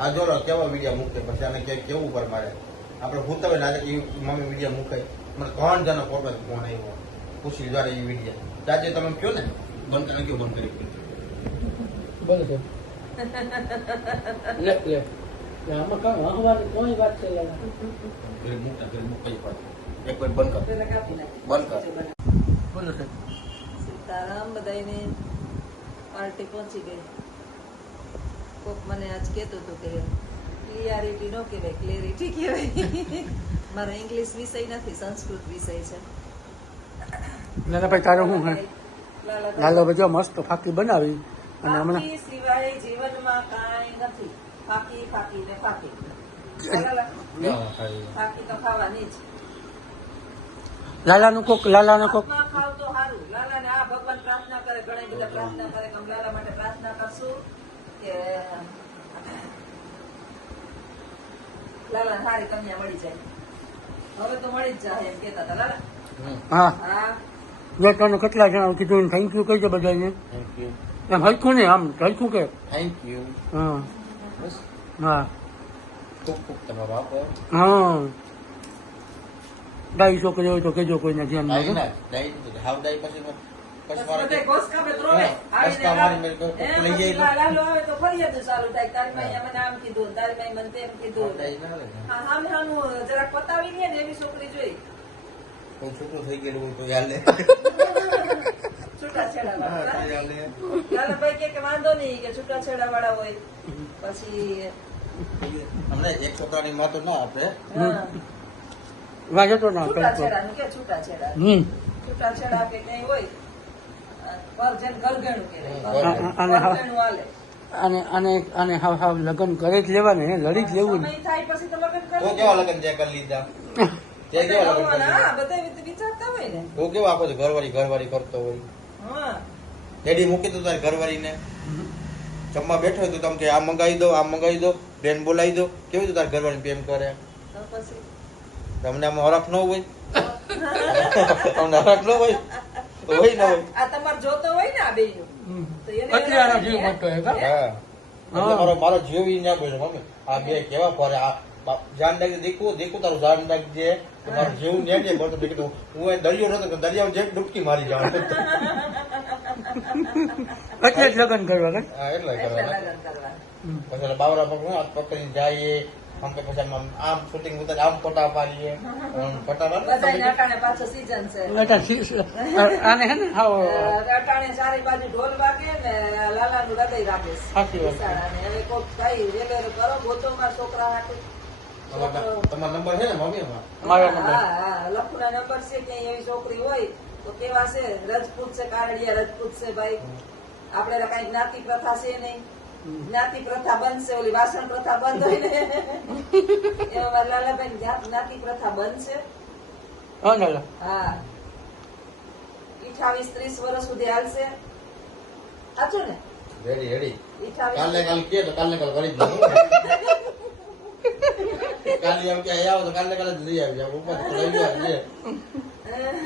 આ જોડો કેવા વિડીયો મૂકે પછી આને કેવું ઉપર મારે આપણે ભૂત હોય ના એ મમ્મી વિડીયો મૂકે મને 3 જણનો ફોન આવ્યો પૂછી દ્વારા એ વિડીયો આજે તમે કયો ને બંધ કરી કયો બંધ કરી બોલો તો લે આમાં કામ હવાની કોઈ વાત છે લાલા ઘરે મૂકતા ઘરે મૂકી પડે એક વાર બંધ કર બંધ કર બોલો તો સીતારામ બધાને પાર્ટી પહોંચી ગઈ કોક મને આજ કહેતું હતું કે ક્લિયરિટી નો કહેવાય ક્લેરિટી કહેવાય મારો ઇંગ્લિશ વિષય નથી સંસ્કૃત વિષય છે લાલા ભાઈ તારો શું હે લાલો બજો મસ્ત ફાકી બનાવી અને હમણાં ફાકી સિવાય જીવનમાં કાંઈ નથી ફાકી ફાકી ને ફાકી ફાકી તો ખાવાની જ લાલાનું કોક આત્મા ખાવ તો સારું લાલાને આ ભગવાન પ્રાર્થના કરે ઘણા બધા પ્રાર્થના કરે કે અમે લાલા માટે પ્રાર્થના કરશું કે લાલા સારી કન્યા મળી જાય હવે તો મળી જ જાય એમ કેતા હતા લાલા હા હા જો તને કેટલા જણા કીધું થેન્ક યુ કહીજો બધાને થેન્ક યુ એમ હલકું ને આમ હલકું કે થેન્ક યુ હા બસ હા ખૂબ ખૂબ તમારો આભાર હા ડાઈ છોકરી હોય તો કેજો કોઈને ધ્યાન ડાઈ નહીં ના ડાઈ હાવ ડાઈ પછી બસ બધે ઘોસકા બે ત્રોવે ઘોસકા મારી મેં કોઈ લઈ જાય તો. લાલો આવે તો ફરિયાદ ચાલુ થાય તારી માઈએ મને આમ કીધું તારી માઈએ મને તેમ કીધું ડાઈ ના લે હા હામે હામું જરાક પતાવી લે ને એવી છોકરી જોઈ કોઈ છોકરું થઈ ગયેલું હોય તો યાદ લે છૂટાછેડા વાળા યાદ લે લાલાભાઈ કે વાંધો નહીં કે છૂટાછેડા વાળા હોય પછી અમને એક છોકરાની માં તો ના આપે હા, વાગે તો ના છૂટાછેડાનું કે છૂટાછેડા છૂટાછેડા કે કઈ હોય પરજન ગરગણું કે ગરગણું હાલે અને હાવ લગ્ન કરે જ લેવાને લડી જ લેવું સમય થાય પછી તો લગ્ન તો કરી કેવા લગન જે કરી લીધા તે કેવા લગન કરી લીધા બધા વિચારતા હોય ને તો કેવો આખો ઘરવાળી કરતો હોય હા રેડી મૂકી દો તારી ઘરવાળીને જમવા બેઠો હોય તો તમે કે આ મંગાવી દો બેન બોલાવી દો કેવી રીતે તારી ઘરવાળી પ્રેમ કરે તો પછી તમને આમાં હરખ ન હોય તમને હરખ ન હોય હોય ન હોય આ તમારે જોતો હોય ને આ બેયનું તો એને અત્યારનો જીવ મોટો હે કા? હા એટલે મારો જીવ ઈ ના બોલ્યો મમ્મી આ બે કેવા ફરે આ જાન લાગી દેખું તારું જાન લાગજે મારું જીવ ને જે બોલતો મેં કીધું હું એ દરિયો નતો દરિયામાં જે ડૂબકી મારી જાઉં એટલે જ લગ્ન કરવા કે હા એટલે એટલે કરવાના લગ્ન કરવા પછી બાવરા પર હું હાથ પકડીને જઈએ આમ કે પછી આમ શૂટિંગ ઉતારી આમ ફોટા પાડીએ ફોટા બધાય અટાણે પાછો સીઝન છે આને હે ને હાવ અટાણે ચારે બાજુ ઢોલ વાગે ને લાલાનું હૃદય વાગે છે. સાચી વાત છે. બિચારાને. હવે કોક ભાઈ વેલો કરો ગોતો મારા છોકરા હાટુ તમારો નંબર છે ને મમ્મી એમાં મારો નંબર લખુના નંબર છે કે એવી છોકરી હોય તો કેવા છે રજપૂત છે કારડિયા રજપૂત છે ભાઈ આપડે કઈ જ્ઞાતિ પ્રથા છે નહીં જ્ઞાતિ પ્રથા બનશે ઓલી વાસણ પ્રથા બંધ હોય ને એમાં મારા લાલાભાઈ જ્ઞાતિ પ્રથા બનશે હા લાલા હા 28-30 વર્ષ સુધી હાલશે સાચું ને રેડી 28 કાલે કે તો કાલે કરી દઉં કાલે એમ કે આવો તો કાલે જ લઈ આવી જાવ ઉપર તો લઈ આવી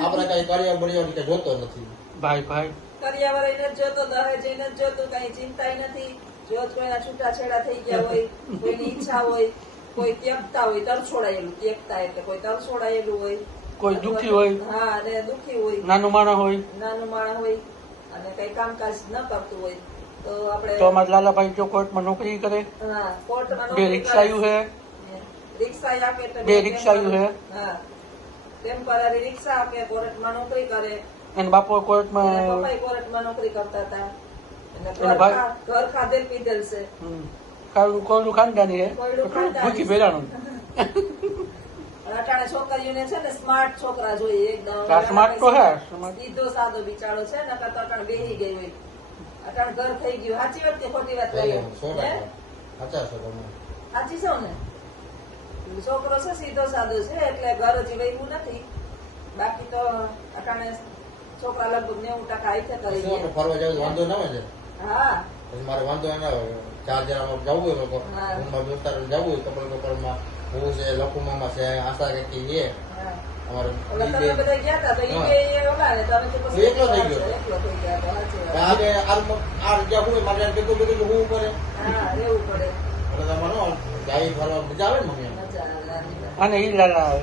આપણે કઈ કર્યા બળ્યા કે જોતો નથી ભાઈ કરિયાવર એને જોતો દહેજ એને જોતો કઈ ચિંતા નથી જો કોઈના છૂટાછેડા થઈ ગયા હોય કોઈની ઈચ્છા હોય કોઈ ત્યક્તા હોય તરછોડાયેલું ત્યક્તા એટલે કોઈ તરછોડાયેલું હોય કોઈ દુઃખી હોય હા અને દુઃખી હોય નાનું માણસ હોય નાનું માણસ હોય અને કઈ કામકાજ ન કરતું હોય તો આપણે તો અમારા લાલાભાઈ જો કોર્ટમાં નોકરી કરે હા કોર્ટમાં બે રિક્ષાયું હે રિક્ષા આપે એટલે બે રિક્ષાયું હે હા ટેમ્પરરી રિક્ષા આપે કોર્ટમાં નોકરી કરે અને બાપો કોર્ટમાં પપ્પા કોર્ટમાં નોકરી કરતા હતા એના અને ભાઈ- ઘર ખાધેલ પીધેલ છે કોઈનું ખાનદાની હે કોયડું ખાનદાની. ભૂખી ભેરાણું અને અટાણે છોકરીઓને છે ને સ્માર્ટ છોકરા જોઈએ એકદમ આ smart તો હે, smart. સીધો સાદો બિચારો છે ને કરતા અટાણે બેહી ગઈ હોય અટાણે ઘર થઈ ગયું સાચી વાત કે ખોટી વાત લાગે હે? સાચા છો તમે સાચી છો ને છોકરો છે સીધો સાદો છે એટલે ઘર હજી વહ્યું નથી બાકી તો અટાણે છોકરા લગભગ 90% આઈથે કરી શું દે ફરવા જવું વાંધો ના હોય ને હા પછી મારે વાંધો ના હોય 4 જણા જવું હોય લોકો હા. રૂમમાં દોસ્તાર જવું હોય કપડમાં હું છે લખુમામાં છે આશા કાકી છે હા અમારે ઓલા તમે ઈ બે- બધા ગયા હતા તો ઈ હા. બે એ ઓલા ને તમે તો હું એકલો થઈ ગયો હતો. એકલો થઈ ગયા હતા સાચી વાત. આજે આ જ્યાં હોય મારે ભેગું હું પડે હા રહેવું પડે એટલે તમારો ગાય ફરવા મજા આવે ને મમ્મી એમ? મજા આવે નાની અને ઈ લાલા આવે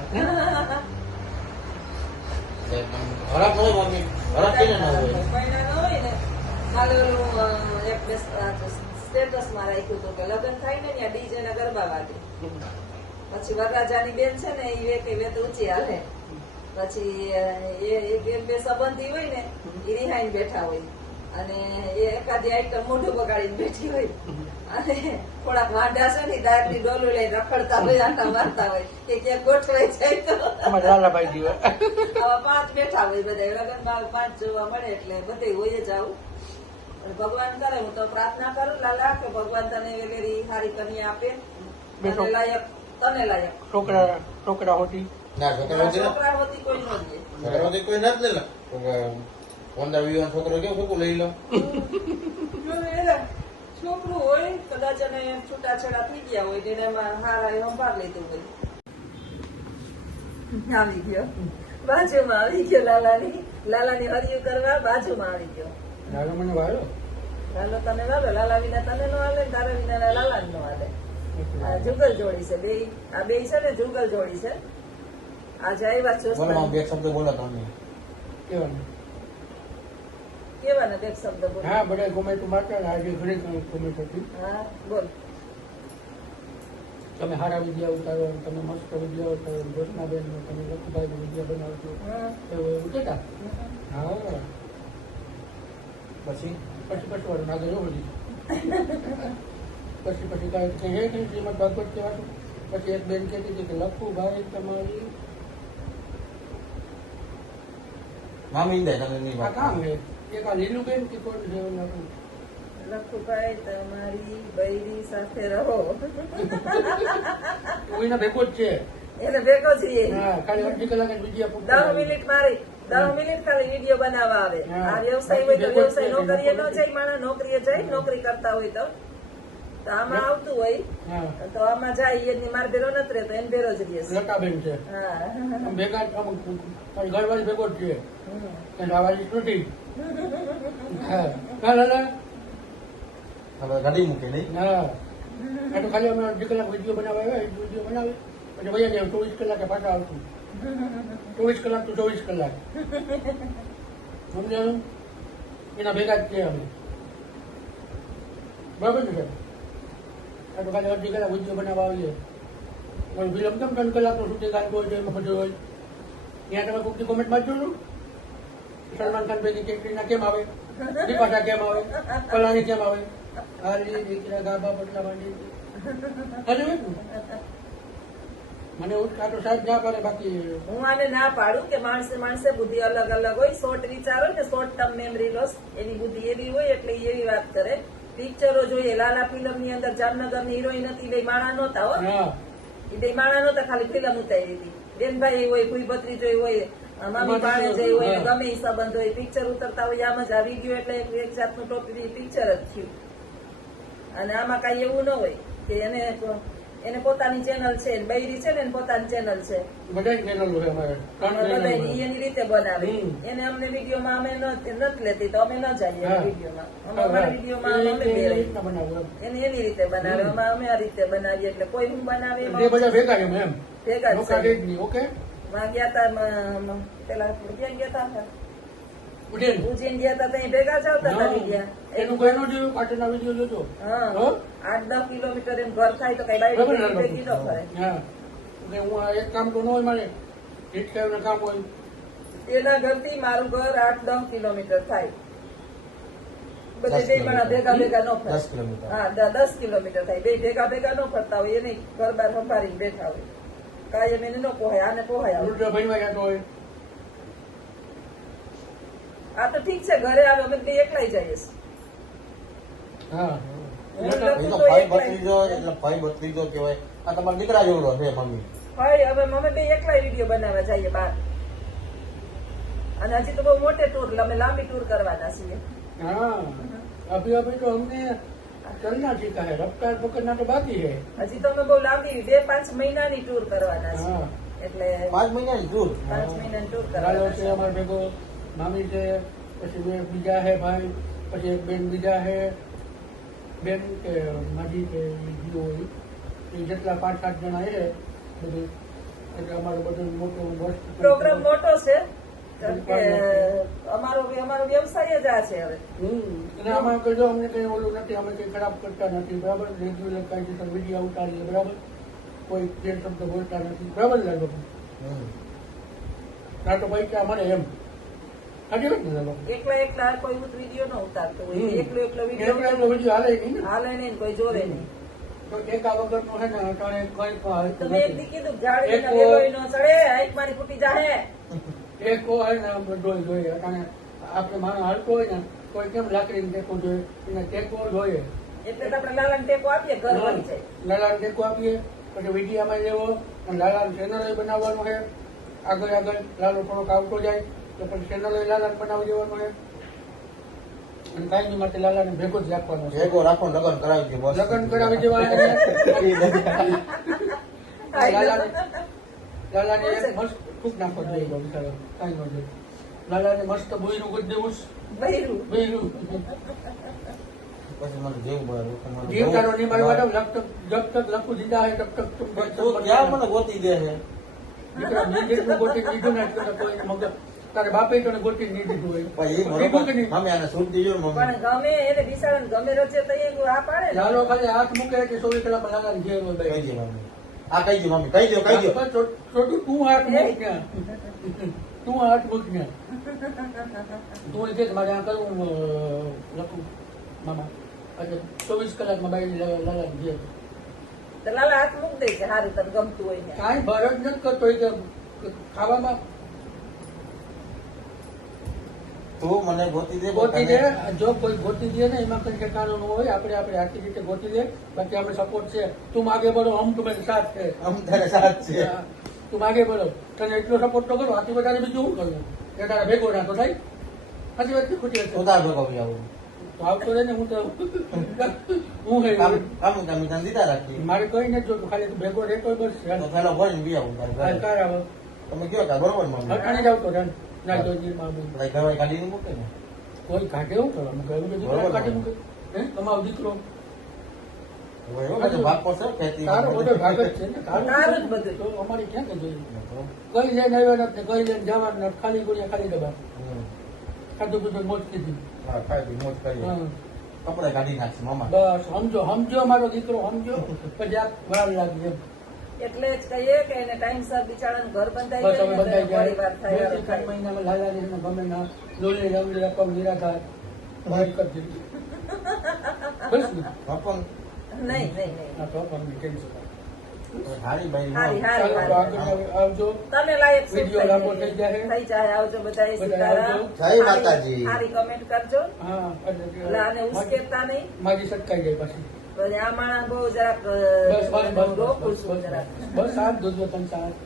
એટલે હરખ હોય મમ્મી હરખ કઈને ન હોય મહિના ન હોય ને કાલે ઓલું એક સ્ટેટસમાં રાખ્યું હતું કે લગ્ન થાય ને ત્યાં ડીજે ના ગરબા વાગે પછી વરરાજાની બેન છે ને એ વેતે વેત ઊંચી હાલે પછી એક બે સંબંધી હોય ને એ રિહાઈને બેઠા હોય અને એ એકાદી આઈટમ મોઢું બગાડીને બેઠી હોય અને થોડાક વાંઢા છે ને દાળની ડોલું લઈને રખડતા હોય આટા મારતા હોય કે ક્યાંક ગોઠવાઈ જાય તો અમારે લાલાભાઈ જીવે આવા 5 બેઠા હોય બધા લગ્નમાં 5 જોવા મળે એટલે બધે હોય જ આવું અને ભગવાન કરે હું તો પ્રાર્થના કરું લાલા કે ભગવાન તને વેલેરી સારી કન્યા આપે બેઠો. તને લાયક છોકરા હોતી ના છોકરા હોતી કોઈ ન દે છોકરા કોઈ નથી લે 15-20 છોકરો કેવું ખોખું લઈ લો છોકરું હોય કદાચ એને છૂટાછેડા થઈ ગયા હોય તેને એમાં હારા એમાં ભાગ લીધું હોય આવી ગયો બાજુમાં આવી ગયો લાલાની હરિયું કરવા બાજુમાં આવી ગયો લાલો મને વાળો લાલો તને લાલો લાલા વિના તને નો હાલે તારા વિના લાલા નો હાલે આ જુગલ જોડી છે બે આ બે છે ને જુગલ જોડી છે આજે આવ્યા બોલો છો માં બે શબ્દ બોલો તમે કેવાનું કેવાના બે શબ્દ બોલ હા બધા કોમેન્ટ મારતા ને આજે ઘણી કોમેન્ટ હતી હા બોલ તમે સારા વિડીયો ઉતારો તમે મસ્ત વિડીયો ઉતારો ઘોષણાબેન તમે લખુભાઈ વિડીયો બનાવજો એવું એવું કેતા હા પછી પછી વાર નાગર બધી પછી કાંઈ હે કઈ શ્રીમદ ભાગવત કહેવાતું પછી એક બેન કહેતી હતી કે લખુભાઈ તમારી મામી ઇંદે તમે ની આ વાત કામ હે એક આ લીલું બેન કે કોણ છે એવું નામ? લખુભાઈ તમારી બૈરી સાથે રહો હું એના ભેગો જ છે એને ભેગો છીએ હા ખાલી અડધી કલાક જ વિડીયો 10 મિનિટ મારી 10 મિનિટ ખાલી વિડીયો બનાવવા આવે હા. આ વ્યવસાય હોય તો વ્યવસાય નોકરીએ ન જાય માણસ નોકરીએ જાય નોકરી કરતા હોય તો આમાં આવતું હોય હા તો આમાં જાય એની માર ભેરો નથી રહેતો એને ભેરો જ રહે છે લતાબેન છે હા આમ ભેગા જ આમ ખાલી ઘરવાળી ભેગો જ છે એટલે આવાજી નથી હા હા લાલા હવે ગાડી મૂકી નહીં હા આ તો ખાલી અમે અડધી કલાક વિડીયો બનાવવા આવ્યા વિડીયો બનાવે પછી ભાઈ જાય 24 કલાકે પાછા આવતું 24 કલાક તો 24 કલાક સમજાયું એના ભેગા જ છે અમે બરાબર ને સાહેબ આ તો ખાલી અડધી કલાક વિડીયો બનાવવા આવીએ ફિલ્મ કેમ 3 કલાકનો શૂટિંગ ગાન હોય છે એમાં બધું હોય ત્યાં તમે કોઈકની કોમેન્ટ વાંચો છો સલમાન ખાન ભેગી કેટરીના કેમ આવે દીપાશા કેમ આવે કલાની કેમ આવે હાલી દીકરા ગાભા પટલા માંડી અરે મને ઉઠાતો સાહેબ ના પાડે બાકી હું આને ના પાડું કે માણસે બુદ્ધિ અલગ અલગ હોય શોર્ટ વિચારો ને શોર્ટ ટર્મ મેમરી લોસ એની બુદ્ધિ એવી હોય એટલે ઈ એવી વાત કરે પિક્ચરો જોઈએ લાલા ફિલ્મ ની અંદર જામનગર ની હિરોઈન હતી બે માણા નહોતા હો હા એ બે માણા નહોતા ખાલી ફિલ્મ ઉતારી હતી બેનભાઈ હોય ભૂઈ ભત્રીજો હોય મામી પાણે જઈ હોય ને ગમે ઈ સંબંધ હોય પિક્ચર ઉતરતા હોય આમ જ આ વિડીયો એટલે એક જાતનું ટોપી પિક્ચર જ થયું અને આમાં કઈ એવું ન હોય કે એને પોતાની ચેનલ છે બૈરી છે ને એને પોતાની ચેનલ છે બધા ચેનલ હોય અમારે બધા એની રીતે બનાવે એને અમને વિડીયોમાં અમે નથી લેતી તો અમે ન જઈએ હા. વિડીયોમાં અમારા વિડીયોમાં અમે બે રહીએ. એને એની રીતે બનાવે અમે આ રીતે બનાવીએ એટલે કોઈ હું બનાવે જે એમાં બધા ભેગા એમ એમ ભેગા જ નોકા છે. જ નહીં ઓકે માં ગયા તા પેલા ક્યાં ગયા તા ઉડેન ઉજ્જૈન ગયા તા ત્યાં ભેગા જ આવતા હતા વિડીયા એનું કોઈ નો જોયું પાટણના વિડીયો જોજો હા હો? 8-10 કિલોમીટર એમ ઘર થાય તો કઈ બાઈક ભેગી ન ફરે હા એટલે હું આ એક કામ તો ન હોય મારે હિટકાયું કામ હોય એના ઘરથી મારું ઘર 8-10 કિલોમીટર થાય બધે બે માણસ ભેગા ભેગા ન ફરે 10 કિલોમીટર હા 10 કિલોમીટર થાય બે ભેગા ભેગા ન ફરતા હોય એને ઘર બાર સંભાળીને બેઠા હોય કાયમ એને ન પોહાય આને પોહાય આવે. ઉલટો ભણવા જતો હોય આ તો ઠીક છે ઘરે આવે અમે બે એકલાઈ જઈએ છીએ. હા હું એ લખું તો તો ભાઈ એકલાઈ. ભત્રીજો એટલે ભાઈ ભત્રીજો કહેવાય આ તમારા દીકરા જેવડો છે મમ્મી ભાઈ હવે અમે બે એકલાઈ વિડીયો બનાવવા જઈએ બહાર અને હજી તો બહુ મોટે ટૂર અમે લાંબી ટૂર કરવાના છીએ हाँ अभी अभी तो हमने चलना सीखा है रफ्तार पकड़ना तो बाकी है હજી તો અમે બહુ લાંબી 2-5 મહિનાની ટૂર કરવાના છીએ હા એટલે 5 મહિનાની ટૂર 5 મહિનાની ટૂર લાલો કરવાના છે છે અમારે ભેગો મામી છે પછી બે બીજા હે ભાઈ પછી એક બેન બીજા હે બેન કે માજી કે જીઓ હોય એ જેટલા 5-7 જણા એ બધું એટલે અમારું બધું મોટું મસ્ત પ્રોગ્રામ મોટો છે કારણ કે અમારો વ્યવસાય જ આ છે હવે. અને આમાં કઈ જો અમને કઈ ઓલું નથી, અમે કઈ ખરાબ કરતા નથી, બરાબર. રેગ્યુલર કાયદેસર વિડીયો ઉતારીએ, બરાબર. કોઈ જે શબ્દ બોલતા નથી, બરાબર લાગે ના તો ભાઈ કે અમારે એમ સાચી વાત ને લાગે એકલા કોઈ વિડીયો ન ઉતારતો હોય, એકલો વિડીયો હાલે નહીં ને હાલે નહીં, કોઈ જોવે નહીં. તો ટેકા વગર નો હે ને અટાણે કઈ તમે એક દી કીધું ઝાડ વેલોય ન ચડે, આંખ મારી ફૂટી જાહે. ટેકો હોય ને બધો જોઈએ. અટાણે આપણે માણસ હાલતો હોય ને કોઈ કેમ લાકડીને ટેકો જોઈએ, એને ટેકો જોઈએ. એટલે તો આપણે લાલાને ટેકો આપીએ, ઘર બની જાય. લાલાને ટેકો આપીએ, પછી વિડીયામાં લેવો અને લાલાને ચેનલ બનાવવાનું છે. આગળ લાલો થોડોક આવતો જાય તો પછી ચેનલ લાલાને બનાવી દેવાનું છે. અને કાયમી માટે લાલાને ભેગો જ રાખવાનો છે. ભેગો રાખો, લગ્ન કરાવી દે બસ. લગ્ન કરાવી દેવા લાલાને એક મસ્ત ખૂબ નાખો જોઈએ બિચારો, કાંઈ ન જોઈએ. લાલાને મસ્ત બોયરું કરી દેવું બૈરું. પછી મને જેવું બોલે જીવ તારો નહીં મારવા દઉં. જબ તક લખું દીધા હે તબ તક તું ક્યાં મને ગોતી દે છે. દીકરા મેં જેટલું ગોતી દીધું ને એટલું તો કોઈને મગજ તારે બાપે તને ગોતી નહીં દીધું હોય. પછી એ દીધું કે બરોબર નહીં? મમ્મી આને છૂટ દીજો ને પણ મમ્મી. ગમે એને બિચારાને ગમે રચે તો એ આ પાડે ને. લાલો ખાલી હાથ મૂકે એટલે 24 કલાકમાં લાલાને ઘેર હોય કહી ભાઈ. દે મમ્મી. આ કહી દે મમ્મી, કહી દો કહી દો. બસ છોટું તું હાથ મૂક ને, તું હાથ મૂક ને. તું એ કે મારે આ કરવું લખું મામા એટલે 24 કલાકમાં બાઈ લાલાને ઘેર. તો લાલા હાથ મૂક દે છે, સારું તને ગમતું હોય ને. કાંઈ ભરત નથી કરતો એ કે ખાવામાં તું મને ગોતી દે. ગોતી દે. જો કોઈ ગોતી દે ને એમાં કઈ ઠેકાણું ન હોય. આપણે આખી રીતે ગોતી દે. બાકી આપણે સપોર્ટ છે. તું આગે बढ़ो, हम तुम्हारे साथ है. આમ તારે સાથ છે. તું આગે बढ़ो. તને એટલો સપોર્ટ તો કરો, આથી વધારે બીજું શું કરવું? કે તારા ભેગો ના તો થાય. સાચી વાત ખોટી વાત છે? તું તાર ભેગો બી આવું. તો આવતો રહે ને. હું તો હું હે કામ તને દીધા રાખી. મારે કઈ નથી જોતું, ખાલી તું ભેગો રહેતો બસ. તો પેલો ભરીને બી આવું તારે ઘરે. કાર આવે તમે કયો તાર બરોબર મમ્મી. હટાણી જ આવતો રહે ના જોજી માં બી. બધા ઘરવાળી કાઢીને મૂકે ને. કોઈ કાઢે એવું કરવા મૂકે? એવું દીકરો બરોબર. કાઢી મૂકે? હે તમારો દીકરો હવે એવો બધો ભાગ પડશે હો ખેતી. તારો બધો ભાગ જ છે ને. તારું જ બધું. તો અમારી ક્યાં કે જોઈએ? કઈ લઈને આવ્યા નથી, કઈ લઈને જવાનું નથી, ખાલી ગોળિયા ખાલી ડબ્બા. ખાધું પીધું મોજ કીધી. હા, ખાઈ મોજ કરીએ. હા. કપડા કાઢી નાખશે મામા. બસ સમજો મારો દીકરો સમજો. પછી આ વાર લાગી એમ. એટલે જ કહીએ કે એને ટાઈમસર બિચારાનું ઘર બંધાઈ બસ જાય હવે ને તો બધા થોડી વાર થાય બે થી 3 મહિનામાં લાલા ને ગમે ના લોલી રંગલી રકમ નિરાધાર બહાર કરી દીધી. બસ ને. પપ્પા નહીં. આ તો પણ ટેન્શન. હારી બાઈ હારી. ચાલો તો આગળ આવજો. તમે લાયક શું વિડીયો લાંબો થઈ જાય. થઈ જાય. આવજો બધાએ બધાએ સીતારામ. જય માતાજી. સારી કમેન્ટ કરજો. હા એટલે આને ઉશ્કેરતા નહીં. મારી સટકાઈ જાય પછી. પછી આ માણસ બહુ જરાક બસ ગોખું છું જરાક. બસ સાથ દોજો તમે સાથ.